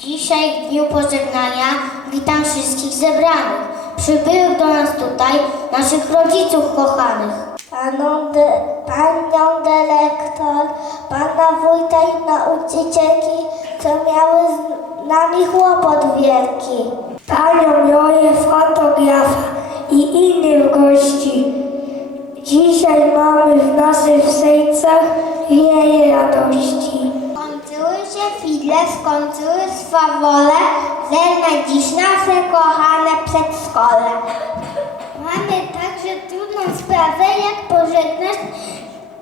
Dzisiaj w dniu pożegnania witam wszystkich zebranych, przybyłych do nas tutaj, naszych rodziców kochanych. Panią, dy, panią dyrektor, pana wójta i nauczycielki, co miały z nami kłopot wielki. Panią Joję, fotografa i innych gości. Dzisiaj mamy w naszych sercach wiele radości. Chwile, skończyły swawole, zerna dziś nasze kochane przedszkole. Mamy także trudną sprawę, jak pożegnać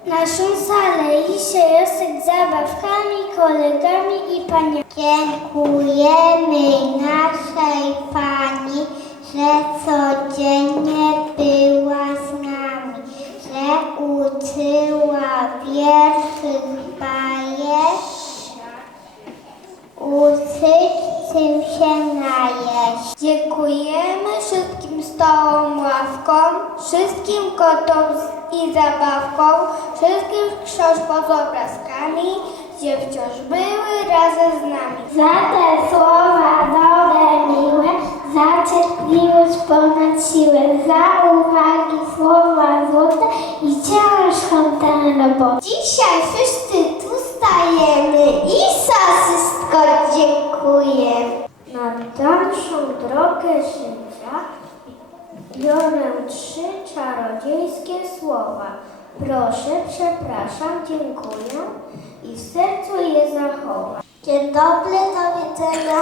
naszą salę i się rozsyć zabawkami, kolegami i paniami. Dziękujemy naszej pani, że codziennie była książkom z obrazkami, gdzie wciąż były razem z nami. Za te słowa dobre, miłe, za cierpliwość ponad siłę, za uwagi, słowa złote i ciężką tę robotę. Dzisiaj wszyscy tu stajemy i za wszystko dziękujemy. Na dalszą drogę życia biorę trzy czarodziejskie słowa. Proszę, przepraszam, dziękuję i w sercu je zachowam. Dzień dobry, do widzenia.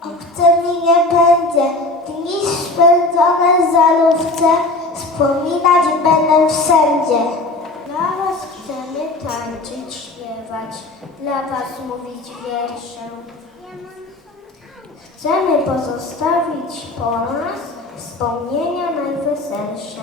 Obce mi nie będzie. Dni spędzone w zalówce wspominać będę wszędzie. Dla was chcemy tańczyć, śpiewać, dla was mówić wiersze. Chcemy pozostawić po nas wspomnienia najweselsze.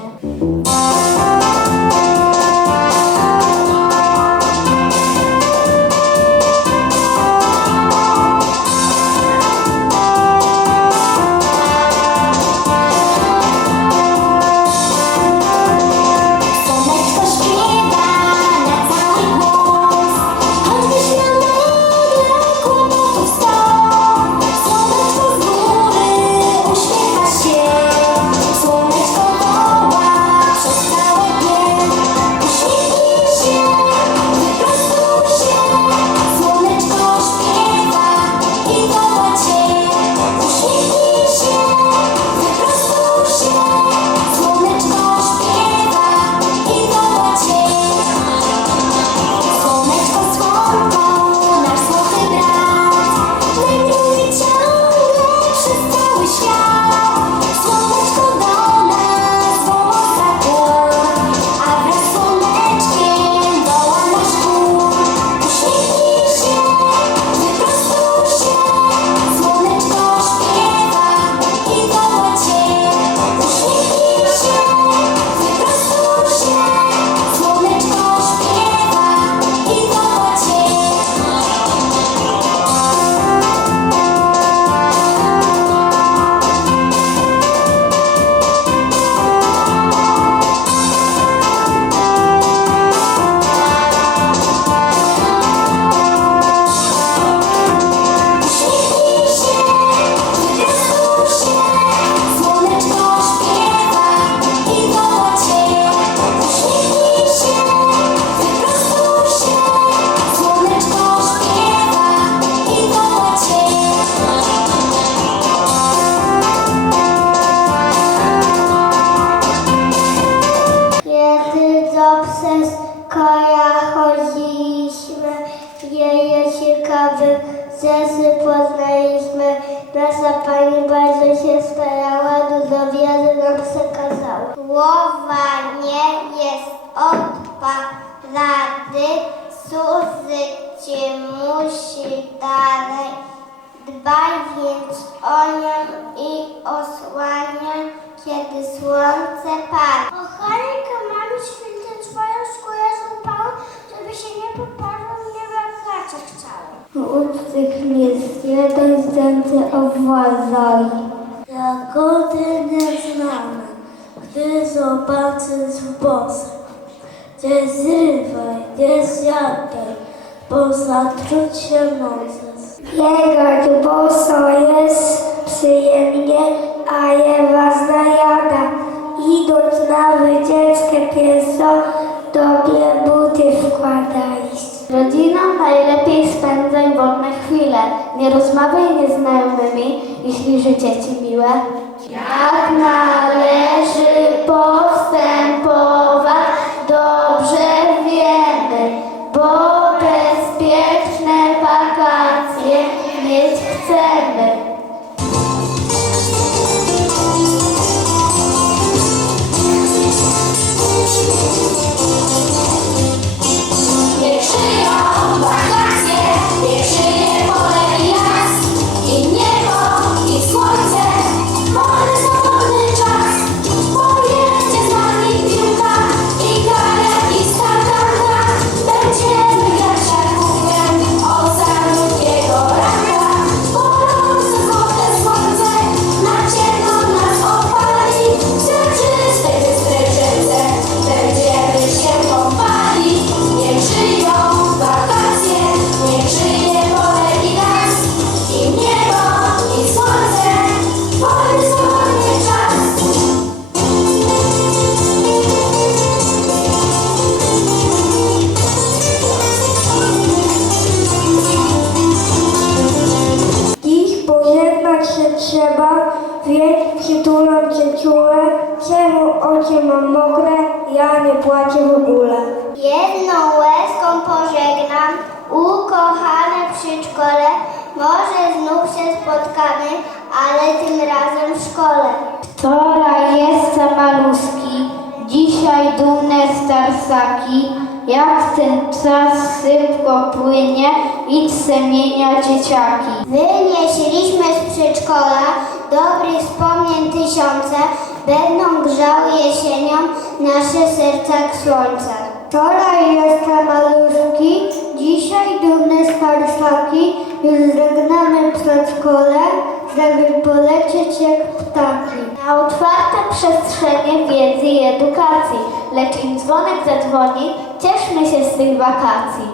Dużo wiedzy nam przekazała. Słowa nie jest odparady, służyć ci musi dalej. Dbaj więc o nią i osłaniaj, kiedy słońce pada. Kochanego mamy świętę twoją skórę złapałam, żeby się nie poparło mnie wracać chciało. Wód tych miejsc jeden zdjęty owładzaj. Jagody nieznane, gdy zobaczysz w bosach. Nie zrywaj, nie zjadaj, bo zatruć się możesz. Biegać boso jest przyjemnie, a je was najada. Idąc na wycieczkę pieszo, tobie buty wkładaliście. Rodziną najlepiej spędzaj wolne chwile. Nie rozmawiaj nieznajomymi, jeśli życie ci miłe. Jak należy pożegnać się trzeba, więc przytulam cię ciule. Czemu oczy mam mokre, ja nie płaczę w ogóle. Jedną łezką pożegnam ukochane przedszkole. Może znów się spotkamy, ale tym razem w szkole. Wczoraj jeszcze maluszki, dzisiaj dumne starsaki. Jak ten czas szybko płynie, idź semienia dzieciaki. Wynieśliśmy z przedszkola dobrych wspomnień tysiące, będą grzały jesienią nasze serca jak słońce. Wczoraj jeszcze maluszki, dzisiaj dumne starsaki, już żegnamy przedszkole, żeby polecieć jak ptaki. Na otwarte przestrzenie wiedzy i edukacji, lecz im dzwonek zadzwoni, cieszmy się z tych wakacji.